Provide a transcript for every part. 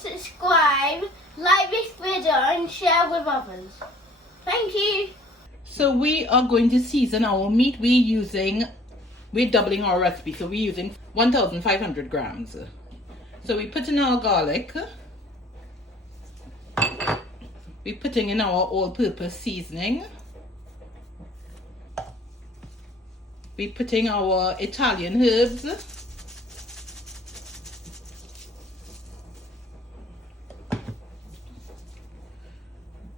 please subscribe, like this video and share with others. Thank you. So we are going to season our meat. We're doubling our recipe, so we're using 1,500 grams. So we put in our garlic. We're putting in our all-purpose seasoning. We're putting our Italian herbs.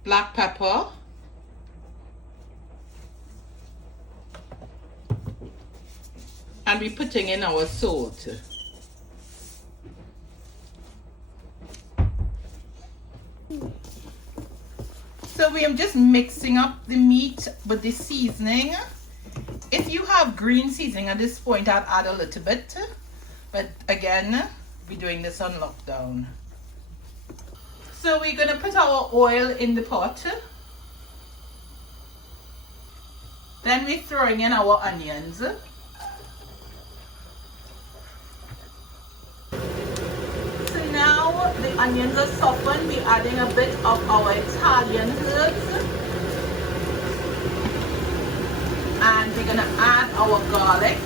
Black pepper. And we're putting in our salt. So we are just mixing up the meat with the seasoning. If you have green seasoning at this point, I'd add a little bit. But again, we're doing this on lockdown. So we're going to put our oil in the pot. Then we're throwing in our onions. So now the onions are softened. We're adding a bit of our Italian herbs. And we're going to add our garlic.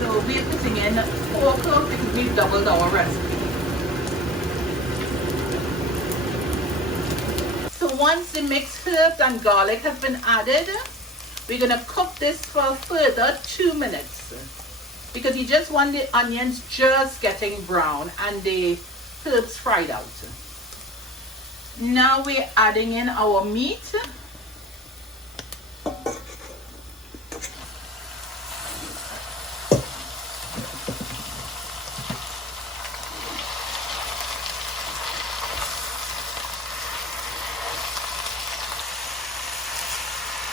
So we're putting in 4 cloves because we've doubled our recipe. So once the mixed herbs and garlic have been added, we're going to cook this for a further 2 minutes. Because you just want the onions just getting brown and the herbs fried out. Now we're adding in our meat.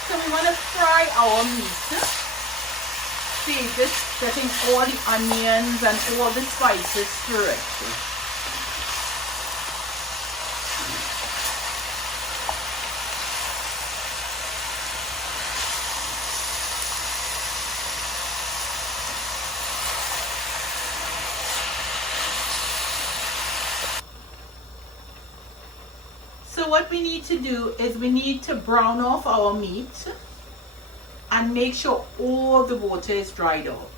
So we want to fry our meat. See, just getting all the onions and all the spices through it. So what we need to do is we need to brown off our meat and make sure all the water is dried out.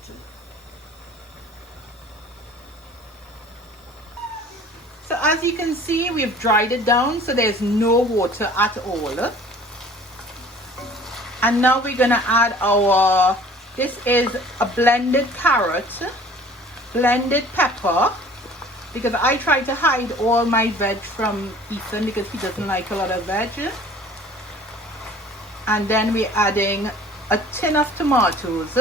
So as you can see, we've dried it down, so there's no water at all. And now we're gonna add this is a blended carrot, blended pepper, because I try to hide all my veg from Ethan because he doesn't like a lot of veg. And then we're adding a tin of tomatoes,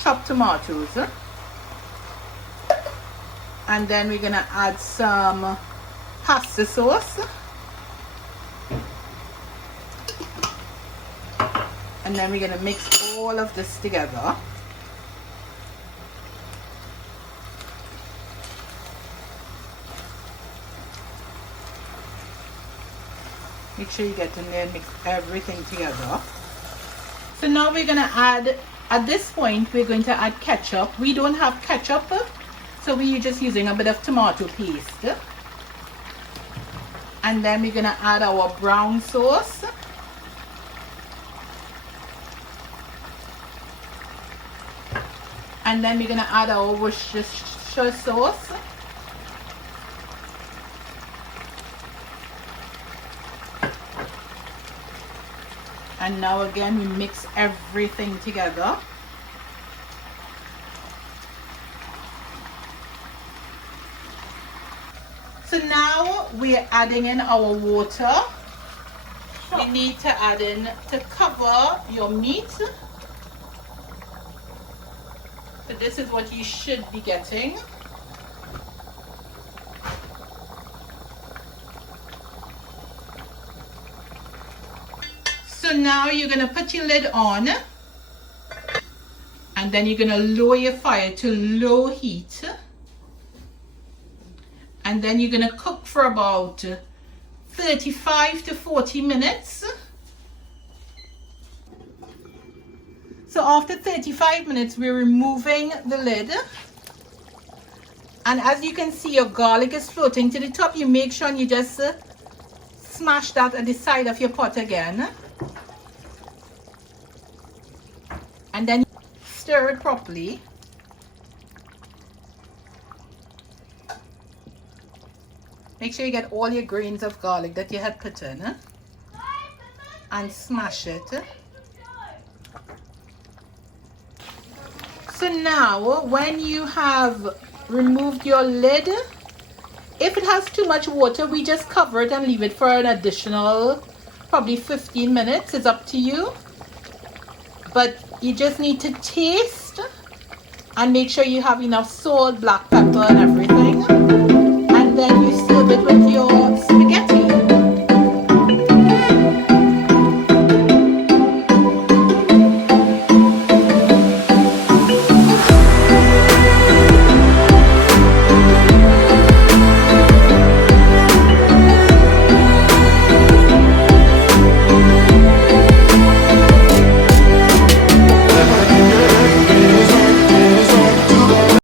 chopped tomatoes. And then we're gonna add some pasta sauce. And then we're gonna mix all of this together. Make sure you get in there and mix everything together. So now we're going to add, at this point, we're going to add ketchup. We don't have ketchup, so we're just using a bit of tomato paste. And then we're going to add our brown sauce. And then we're going to add our Worcestershire sauce. And now again, we mix everything together. So now we're adding in our water. We need to add in to cover your meat. So this is what you should be getting. So now you're going to put your lid on and then you're going to lower your fire to low heat, and then you're going to cook for about 35 to 40 minutes. So after 35 minutes, we're removing the lid And as you can see, your garlic is floating to the top. You make sure and you just smash that at the side of your pot again. And then stir it properly. Make sure you get all your grains of garlic that you had put in. And smash it. So now, when you have removed your lid, if it has too much water, we just cover it and leave it for an additional probably 15 minutes. It's up to you. But you just need to taste and make sure you have enough salt, black pepper and everything.